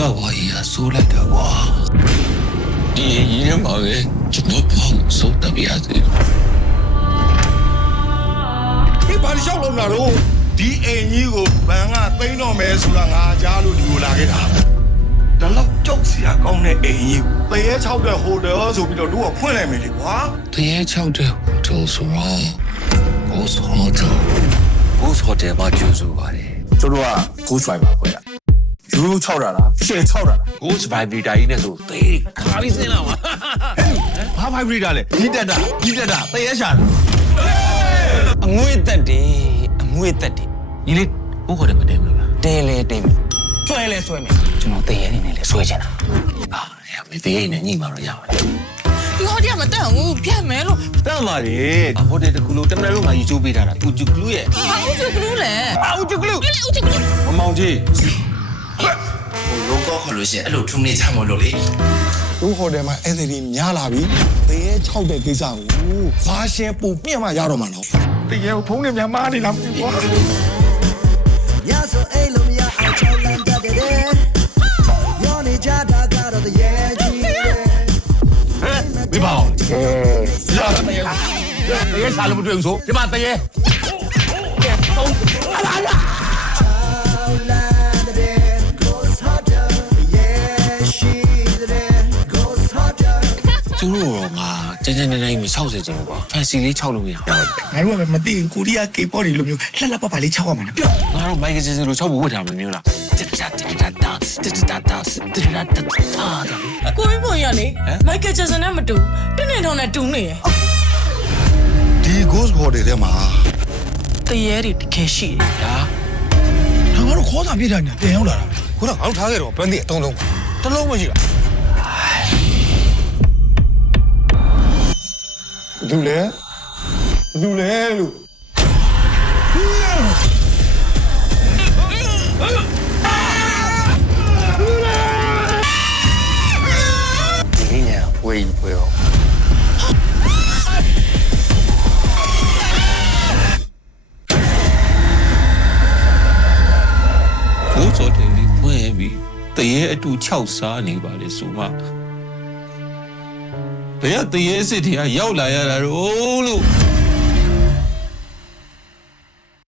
ငါဝါရီကဆိုးလိုက်တာကွာဒီရင်းမှာပဲကျွန်တော်ပေါ့စိုးတပြရစေဒီဘာလို့ရှောက်လုံးလာတော့ဒီအိမ်ကြီးကိုဘန်ကသိမ်းတော့မယ်ဆိုတာငါကြားလို့ဒီကိုလာခဲ့တာဒါတော့ကြောက်စရာကောင်းတဲ့အိမ်ကြီးတရေ6တဲ့ဟိုတယ်ဆိုပြီးတော့တို့ကဖွင့်လိုက်မယ်လေကွာတရေ6တဲ့ဟိုတယ်ဆိုတော့ Ghost Hotel မှာကျူဆိုပါတယ်တို့က Ghost Driver ခွဲတာယူ6တာလားရှယ်6တာလား Ghost Vibrator ကြီးနဲ့ဆိုသေခါပြီးစင်းလာပါဘာ Vibrator လဲကြီးတက်တာတရေရှာတာအငွေ့သက်တယ်ညီလေးဘိုးခေါ်တယ်မတဲဘူးလားတဲလဲတဲမယ်ဆွဲလဲဆွဲမယ်ကျွန်တော်တဲရဲနေနဲ့လဲဆွဲချင်တာမသေးရင်လည်းညီမတော့ရပါတယ်ဒီဟိုတယ်မတက်ဘူးပြတ်မယ်လို့တတ်ပါလေ ဟိုတယ်တကူလို့တမန်လုံးငါယူချိုးပေးထားတာဦးကျူကလူရဲ့ဦးကျကလူးလေဦးကျကလူဦးကျကလူးအမောင်ကြီးဟိုလောကခေါ်လို့ရှိရင်အဲ့လိုထုံနေချမို့လို့လေတို့ဟိုတယ်မှာအဲ့ဒီများလာပြီတရေ6တဲ့ကိစ္စကိုဘာရှယ်ပူပြင့်မှရတော့မှာနော်တရေကိုဖုံးနေများမားနေလားမသိဘူးကွာညဆိုအိမ်လုံးမရအောင်ချောင်းလန်းတတ်တယ်ရောနေကြတာကတော့တရေကြီးမိပါအောင်ရတာတရေစားလို့မတွေ့ဘူးဆိုဒီမှာတရေသူတို့တော့ငါကြမ်းကြမ်းနေမဆောက်စေချင်ဘူးကွာဖန်စီလေး6လို့မရဘူးငါတို့ကမသိဘူးကိုရီးယား K-pop တွေလိုမျိုးလှလှပပလေး6ရမှာနော်ငါတို့မိုက်ကယ်ဂျက်ဆန်လို6ဖို့ဝတ်ထားမှာမျိုးလားကိုမွန်ရလေမိုက်ကယ်ဂျက်ဆန်နဲ့မတူတင်းနေထောင်နဲ့တူနေရယ်ဒီ Ghost Hotel ထဲမှာတရေတွေတကယ်ရှိတယ်ဒါငါတို့ခေါ်တာပြစ်တာညာတင်ရောက်လာတာခုနကငါတို့ထားခဲ့တော့ဘယ်နည်းအတုံးလုံးတစ်လုံးမရှိလားလူလေလို့ဒီညဝေးရောဘိုးစောတယ်ဒီဝဲပြီးတရေအတူ6စားနေပါလေဆိုမှဘယ်ကတရေစစ်တီကရောက်လာရတာလို့